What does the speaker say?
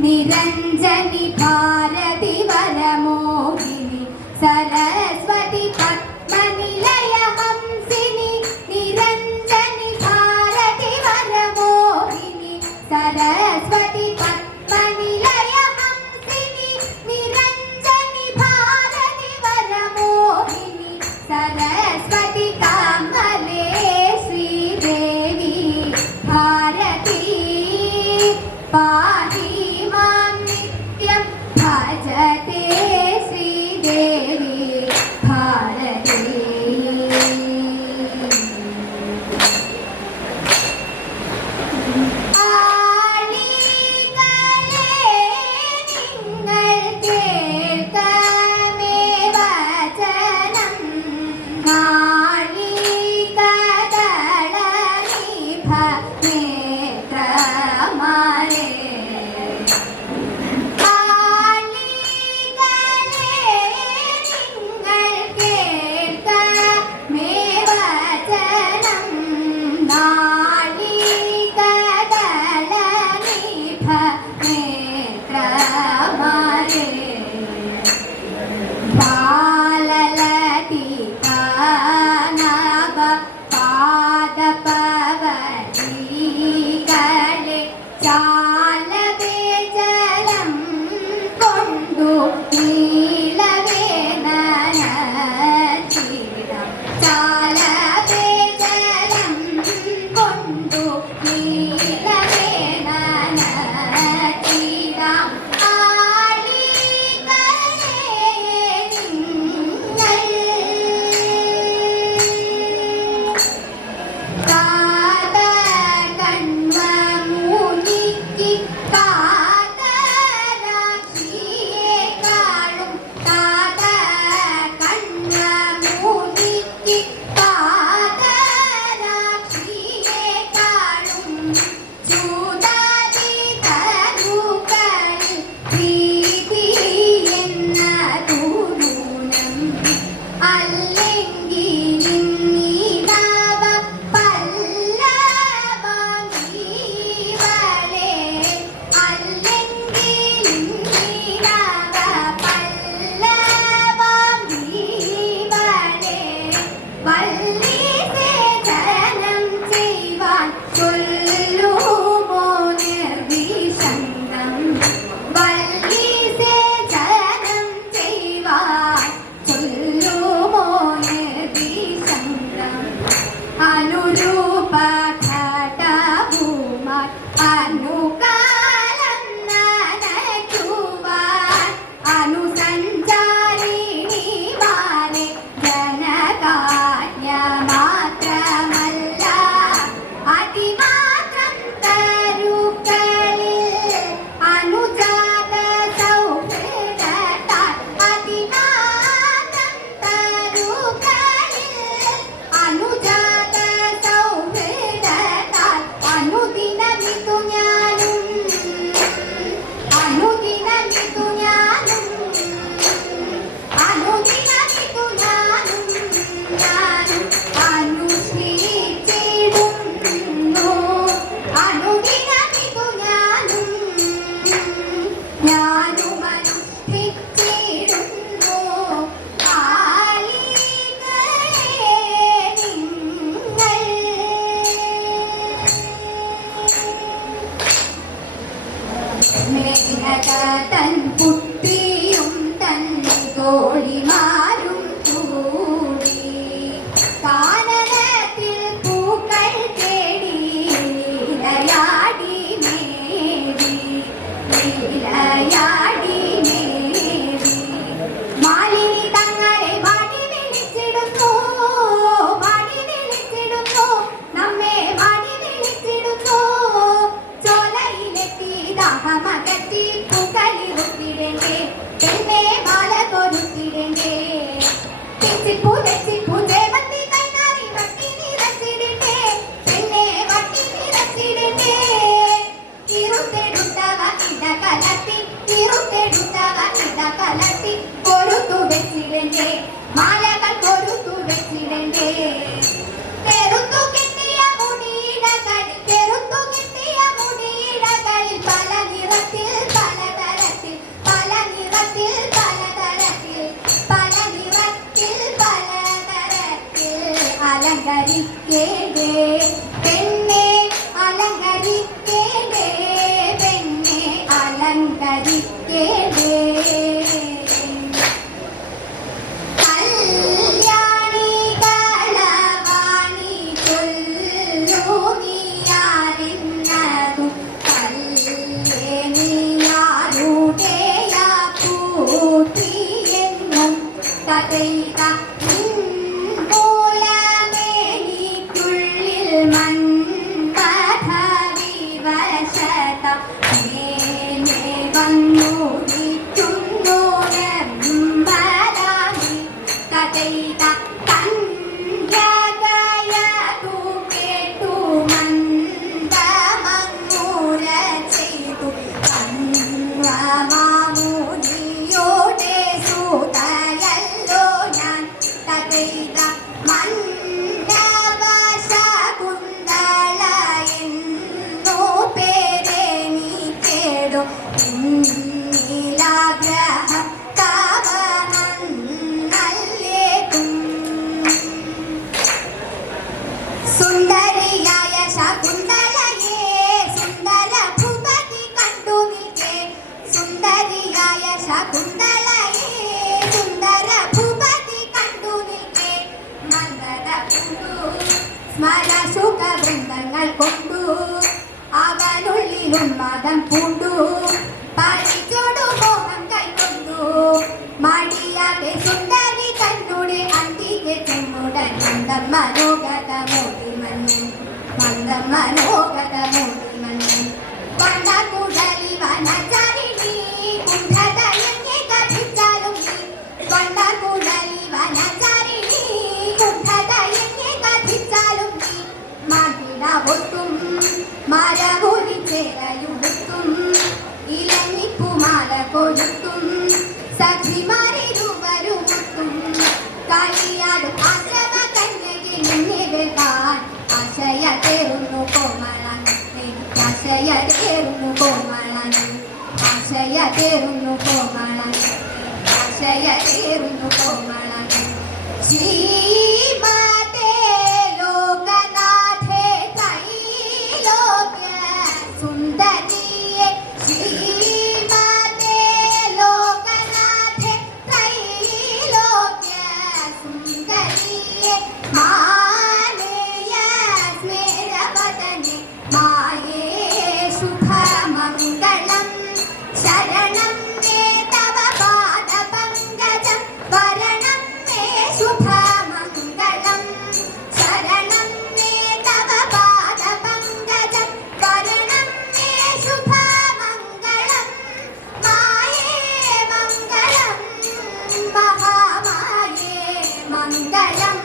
निरंजनी भारती वरमोहिनी सरस्वती पद्मनिलय हंसिनी निरंजनी भारती वरमोहिनी सरस्वती पद्मनिलय हंसिनी निरंजनी भारती वरमोहिनी सरस्वती कामले श्रीदेवी भारती पाहि भजते श्रीदेवी भारती അലങ്കരിക്കേണ്ടേ പെണ്ണെ അലങ്കരിക്കേണ്ടേ പെണ്ണെ അലങ്കരിക്കേണ്ടേ കല്യാണി കളവാണി ചൊല്ലുകിയാരെന്നതും കല്ലേ നീയാരുടെയാ കൂട്ടിയെന്നും കഥയിത മൂലമേനിക്കുള്ളിൽ മന്മഥ വിവശത മേനെ വന്നു നിൽക്കുന്നു നെമ്മലാമി കഥയിത കന്യകയതു കേട്ടു മന്ദമങ്ങൂര ചെയ്തു കന്വമാമുനിയുടെ സുതയല്ലോ ഞാൻ കഥയിത മന്നവശകുന്തള എന്നു പേരെനിക്കേടു നീലാഗ്രഹം കവനല്ലേതും സുന്ദരിയായ ശകുന്തളയെ സുന്ദര ഭൂപതി കണ്ടു നിൽക്കെ സുന്ദരിയായ ശകുന്തളയെ സുന്ദര ഭൂപതി കണ്ടു നിൽക്കെ മന്ദത കൊണ്ടു സ്മരശുക വൃന്ദങ്ങൾ കൊണ്ടു അവനുള്ളിൽ ഉന്മാദം പൂണ്ടു പരിച്ചോടു മോഹം കൈക്കൊണ്ടു മടിയാതെ സുന്ദരി കണ്ണുടെ അന്തികെ ചെമ്മുടൻ മന്ദം മനോഗത മോടി മഞ്ഞു മന്ദം മനോഗത മോടി മഞ്ഞു വണ്ണ കുടലി വനചാരിണി കുണ്ഠത എന്നെ കഥിച്ചാലും നീ വണ്ണ കുടലി വനചാരിണി കുണ്ഠത എന്നെ കഥിച്ചാലും നീ മാതിട ഒത്തും മരമൊലിച്ചേരയുടുത്തും ഇലഞ്ഞിപ്പുമാല കൊടുത്തും സഖിമാരിരുവരുമൊത്തും കളിയാടും ആശ്രമ കന്യകെ നിന്നെ വെൽക്കാൻ ആശയ തേറുന്നു കോമളൻ ആശയ തേറുന്നു കോമളൻ ആശയ തേറുന്നു കോമളൻ ആശയ തേറുന്നു കോമളൻ ശ്രീമതേ ലോകനാഥേ ത്രൈലോക്യ സുന്ദരിയെ ശ്രീമതേ ലോകനാഥേ ത്രൈലോക്യ സുന്ദരിയെ മാനേയ സ്മേരവദനെ മായേ ശുഭമംഗളം ശരണം മേ തവ പാദപങ്കജം വരണം മേ ശുഭമംഗളം ശരണം മേ തവ പാദപങ്കജം വരണം മേ ശുഭമംഗളം മായേ മംഗളം മഹാമായേ മംഗളം